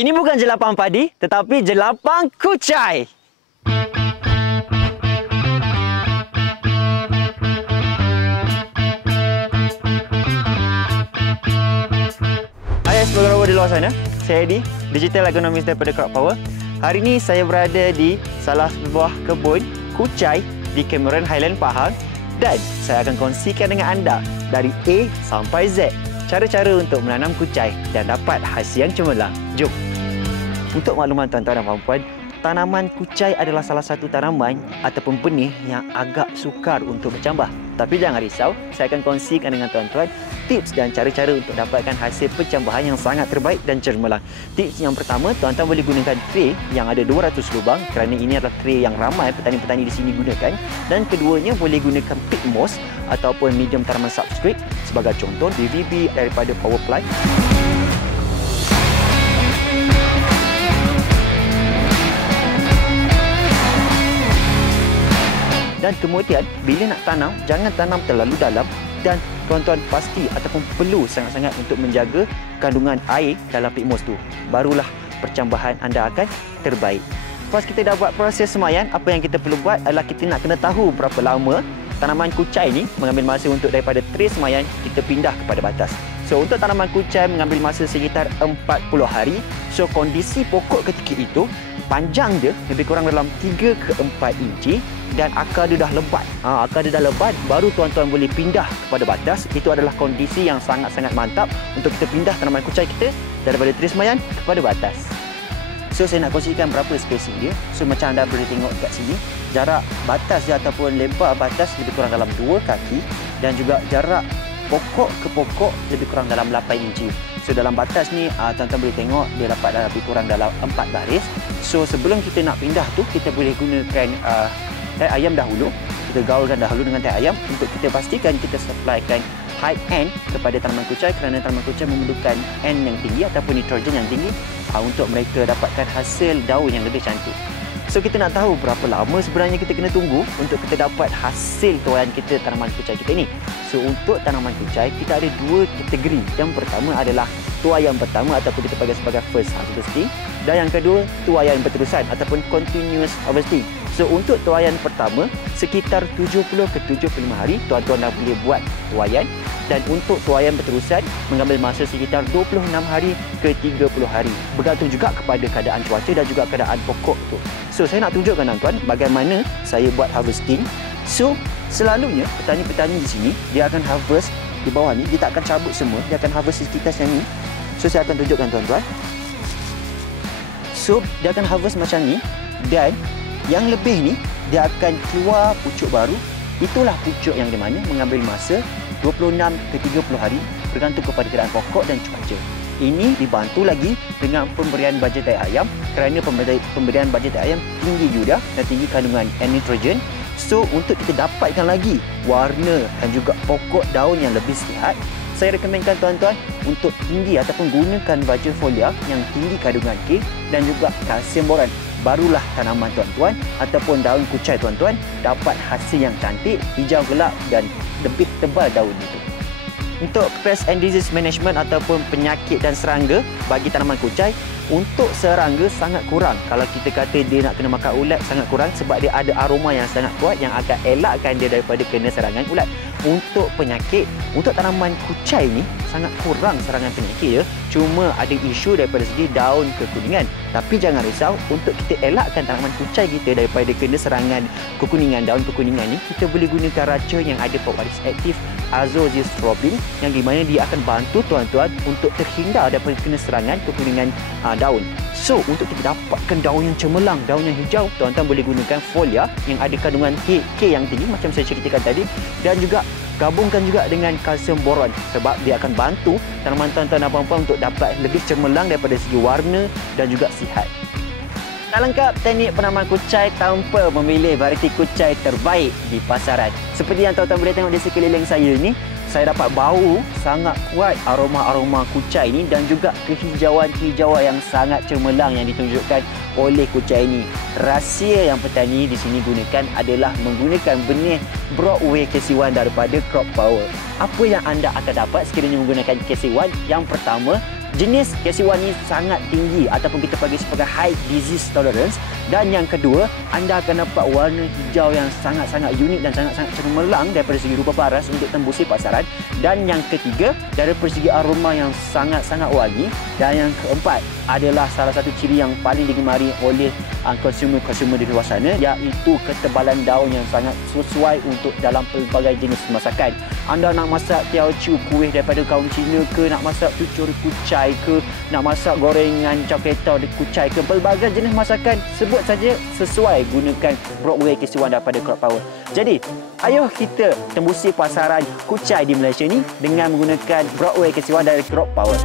Ini bukan jelapang padi, tetapi jelapang kucai. Hai explorers di luar sana, saya Edi, Digital Agronomist daripada Crop Power. Hari ini saya berada di salah sebuah kebun kucai di Cameron Highland Pahang dan saya akan kongsikan dengan anda dari A sampai Z cara-cara untuk menanam kucai dan dapat hasil yang cemerlang. Jom! Untuk makluman tuan-tuan dan puan-puan, tanaman kucai adalah salah satu tanaman ataupun benih yang agak sukar untuk bercambah. Tapi jangan risau, saya akan kongsikan dengan tuan-tuan tips dan cara-cara untuk dapatkan hasil pencambahan yang sangat terbaik dan cemerlang. Tips yang pertama, tuan-tuan boleh gunakan tray yang ada 200 lubang kerana ini adalah tray yang ramai petani-petani di sini gunakan. Dan keduanya boleh gunakan peat moss ataupun medium tanaman substrate sebagai contoh BVB daripada power plant. Dan kemudian, bila nak tanam, jangan tanam terlalu dalam dan tuan-tuan pasti ataupun perlu sangat-sangat untuk menjaga kandungan air dalam peat moss tu. Barulah percambahan anda akan terbaik. Lepas kita dah buat proses semaian, apa yang kita perlu buat adalah kita nak kena tahu berapa lama tanaman kucai ni mengambil masa untuk daripada tray semaian kita pindah kepada batas. So, untuk tanaman kucai mengambil masa sekitar 40 hari. So, kondisi pokok ketika itu, panjang dia lebih kurang dalam 3 ke 4 inci dan akar dia dah lebat. Akar dia dah lebat, baru tuan-tuan boleh pindah kepada batas. Itu adalah kondisi yang sangat-sangat mantap untuk kita pindah tanaman kucai kita daripada tray semaian kepada batas. So, saya nak kongsikan berapa spacing dia. So, macam anda boleh tengok kat sini, jarak batas dia ataupun lebar batas lebih kurang dalam 2 kaki dan juga jarak pokok ke pokok lebih kurang dalam 8 inci. So, dalam batas ni, tuan-tuan boleh tengok dia dapat lebih kurang dalam 4 baris. So, sebelum kita nak pindah tu, kita boleh gunakan teh ayam dahulu. Kita gaulkan dahulu dengan teh ayam untuk kita pastikan kita supplykan high N kepada tanaman kucai kerana tanaman kucai memerlukan N yang tinggi ataupun nitrogen yang tinggi untuk mereka dapatkan hasil daun yang lebih cantik. So, kita nak tahu berapa lama sebenarnya kita kena tunggu untuk kita dapat hasil tuaian kita tanaman kucai kita ni. So, untuk tanaman kucai, kita ada 2 kategori. Yang pertama adalah tuaian pertama ataupun kita panggil sebagai first harvesting. Dan yang kedua, tuaian berterusan ataupun continuous harvesting. So, untuk tuaian pertama, sekitar 70 ke 75 hari, tuan-tuan dah boleh buat tuaian. Dan untuk tuaian berterusan, mengambil masa sekitar 26 hari ke 30 hari. Bergantung juga kepada keadaan cuaca dan juga keadaan pokok tu. So, saya nak tunjukkan tuan-tuan bagaimana saya buat harvesting. So, selalunya petani-petani di sini, dia akan harvest di bawah ni. Dia tak akan cabut semua, dia akan harvest sekitar yang ni. So, saya akan tunjukkan tuan-tuan. So, dia akan harvest macam ni. Dan yang lebih ni, dia akan keluar pucuk baru. Itulah pucuk yang di mana mengambil masa 26 ke 30 hari bergantung kepada keadaan pokok dan cuaca. Ini dibantu lagi dengan pemberian baja teh ayam kerana pemberian baja teh ayam tinggi urea dan tinggi kandungan nitrogen. So, untuk kita dapatkan lagi warna dan juga pokok daun yang lebih sihat, saya rekomenkan tuan-tuan untuk tinggi ataupun gunakan baja folia yang tinggi kandungan K dan juga kalsium boran. Barulah tanaman tuan-tuan ataupun daun kucai tuan-tuan dapat hasil yang cantik, hijau gelap dan lebih tebal daun itu. Untuk pest and disease management ataupun penyakit dan serangga bagi tanaman kucai, untuk serangga sangat kurang. Kalau kita kata dia nak kena makan ulat, sangat kurang sebab dia ada aroma yang sangat kuat yang akan elakkan dia daripada kena serangan ulat. Untuk penyakit, untuk tanaman kucai ni sangat kurang serangan penyakit ya. Cuma ada isu daripada segi daun kekuningan. Tapi jangan risau, untuk kita elakkan tanaman kucai kita daripada kena serangan kekuningan, daun kekuningan ni, kita boleh gunakan racun yang ada pewaris aktif azoxystrobin yang di mana dia akan bantu tuan-tuan untuk terhindar daripada kena serangan kekuningan daun. So, untuk kita dapatkan daun yang cemerlang, daun yang hijau, tuan-tuan boleh gunakan folia yang ada kandungan K yang tinggi macam saya ceritakan tadi dan juga gabungkan juga dengan kalsium boron sebab dia akan bantu tanaman tuan-tuan dan puan-puan untuk dapat lebih cemerlang daripada segi warna dan juga sihat. Tak lengkap teknik penanaman kucai tanpa memilih varieti kucai terbaik di pasaran. Seperti yang tuan-tuan boleh tengok di sekeliling saya ni, saya dapat bau sangat kuat aroma-aroma kucai ini dan juga kehijauan-hijauan yang sangat cemerlang yang ditunjukkan oleh kucai ini. Rahsia yang petani di sini gunakan adalah menggunakan benih Broadway KC1 daripada Crop Power. Apa yang anda akan dapat sekiranya menggunakan KC1? Yang pertama, jenis KC1 ni sangat tinggi ataupun kita panggil sebagai high disease tolerance. Dan yang kedua, anda akan dapat warna hijau yang sangat-sangat unik dan sangat-sangat cemerlang daripada segi rupa paras untuk tembusi pasaran. Dan yang ketiga, dari segi aroma yang sangat-sangat wangi. Dan yang keempat adalah salah satu ciri yang paling digemari oleh konsumer-konsumer di luar sana, iaitu ketebalan daun yang sangat sesuai untuk dalam pelbagai jenis masakan. Anda nak masak teochew, kuih daripada kaum Cina ke, nak masak cucur kucai ke, nak masak gorengan coketau kucai ke, pelbagai jenis masakan, sebut saja sesuai gunakan Broadway KC1 daripada Crop Power. Jadi, ayo kita tembusi pasaran kucai di Malaysia ni dengan menggunakan Broadway KC1 dari Crop Power.